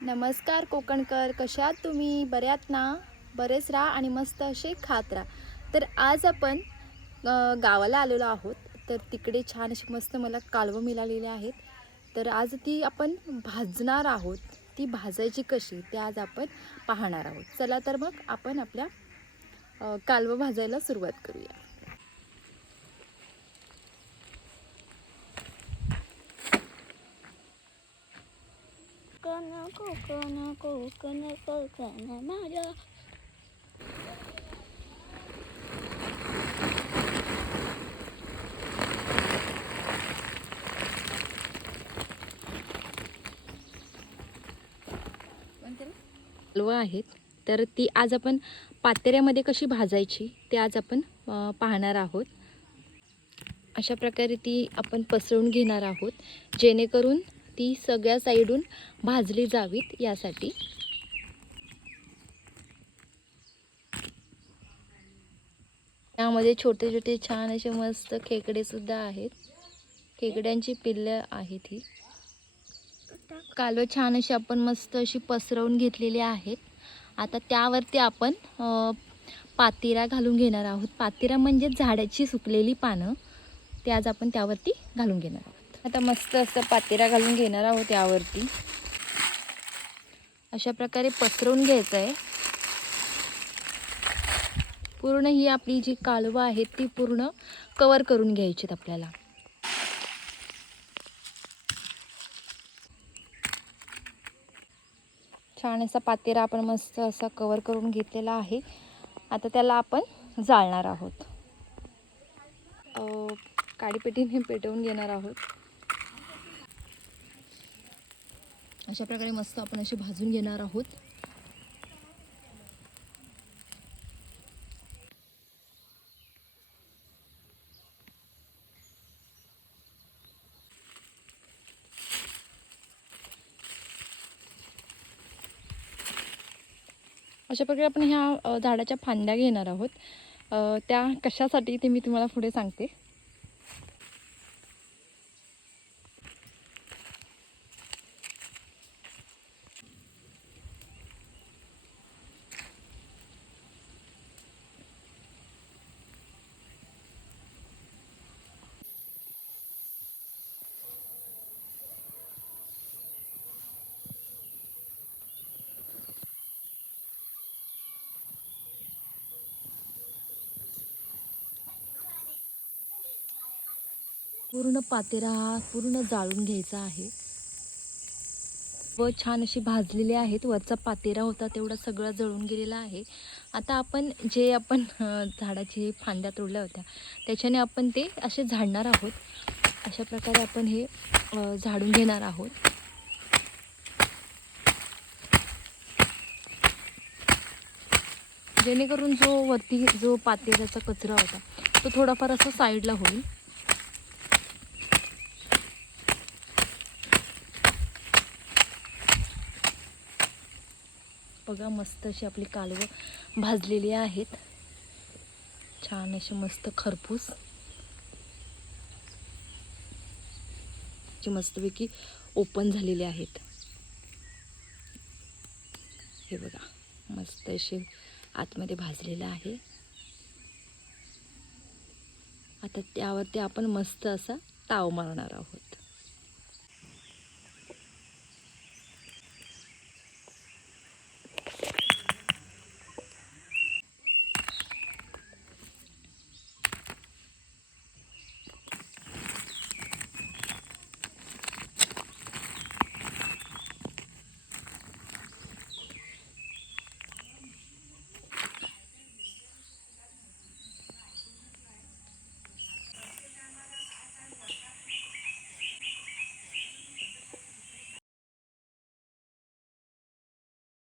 नमस्कार कोकणकर, कशा आहात तुम्ही? बऱ्यात ना? बरेच राहा आणि मस्त असे खात राहा. तर आज आपण गावाला आलेलो आहोत. तर तिकडे छान अशी मस्त मला कालवं मिळालेली आहेत. तर आज ती आपण भाजणार आहोत. ती भाजायची कशी ते आज आपण पाहणार आहोत. चला तर मग आपण आपल्या कालवं भाजायला सुरुवात करूया. कोकण कोकण कोकण माझ्या. कालवं आहेत. तर ती आज आपण पातेल्यामध्ये कशी भाजायची ते आज आपण पाहणार आहोत. अशा प्रकारे ती आपण पसरवून घेणार आहोत, जेणेकरून ती सगळ्या साईडून भाजली जावीत यासाठी. यामध्ये छोटे छोटे छान असे मस्त खेकडे सुद्धा आहेत. खेकड्यांची पिल्लं आहेत ही. कालवं छान अशी आपण मस्त अशी पसरवून घेतलेली आहेत. आता त्यावरती आपण पातेरा घालून घेणार आहोत. पातेरा म्हणजे झाडाची सुकलेली पानं, ते आज आपण त्यावरती घालून घेणार आहोत. आता मस्त असं पातेरा घालून घेणार आहोत यावरती. अशा प्रकारे पसरवून घ्यायचं आहे. पूर्ण ही आपली जी कालवं आहेत ती पूर्ण कवर करून घ्यायचीत आपल्याला. छान असा पातेरा आपण मस्त असा कवर करून घेतलेला आहे. आता त्याला आपण जाळणार आहोत. काडीपेटीने पेटवून घेणार आहोत. अशा प्रकारे मस्त आपण असे भाजून घेणार आहोत. अशा प्रकारे आपण ह्या झाडाच्या फांद्या घेणार आहोत. त्या कशासाठी ते मी तुम्हाला पुढे सांगते. पूर्ण पातेरा पूर्ण जाळून घ्यायचा आहे. व छान अशी भाजलेली आहेत. वरचा पातेरा होता तेवढा सगळा जळून गेलेला आहे. आता आपण जे झाडाची फांद्या तोडल्या होत्या त्याच्याने आपण ते असे झाडणार आहोत. अशा प्रकारे आपण हे झाडून घेणार आहोत. जेणेकरून वरती जो पातेऱ्याचा कचरा होता तो थोडाफार असा साईडला होईल. बघा मस्त अशी आपली कालवं भाजलेली आहेत. छान अशी मस्त खरपूस मस्तपैकी ओपन झालेले आहेत. हे बघा मस्त असे आतमध्ये भाजलेलं आहे. आता त्यावरती आपण मस्त असा ताव मारणार आहोत.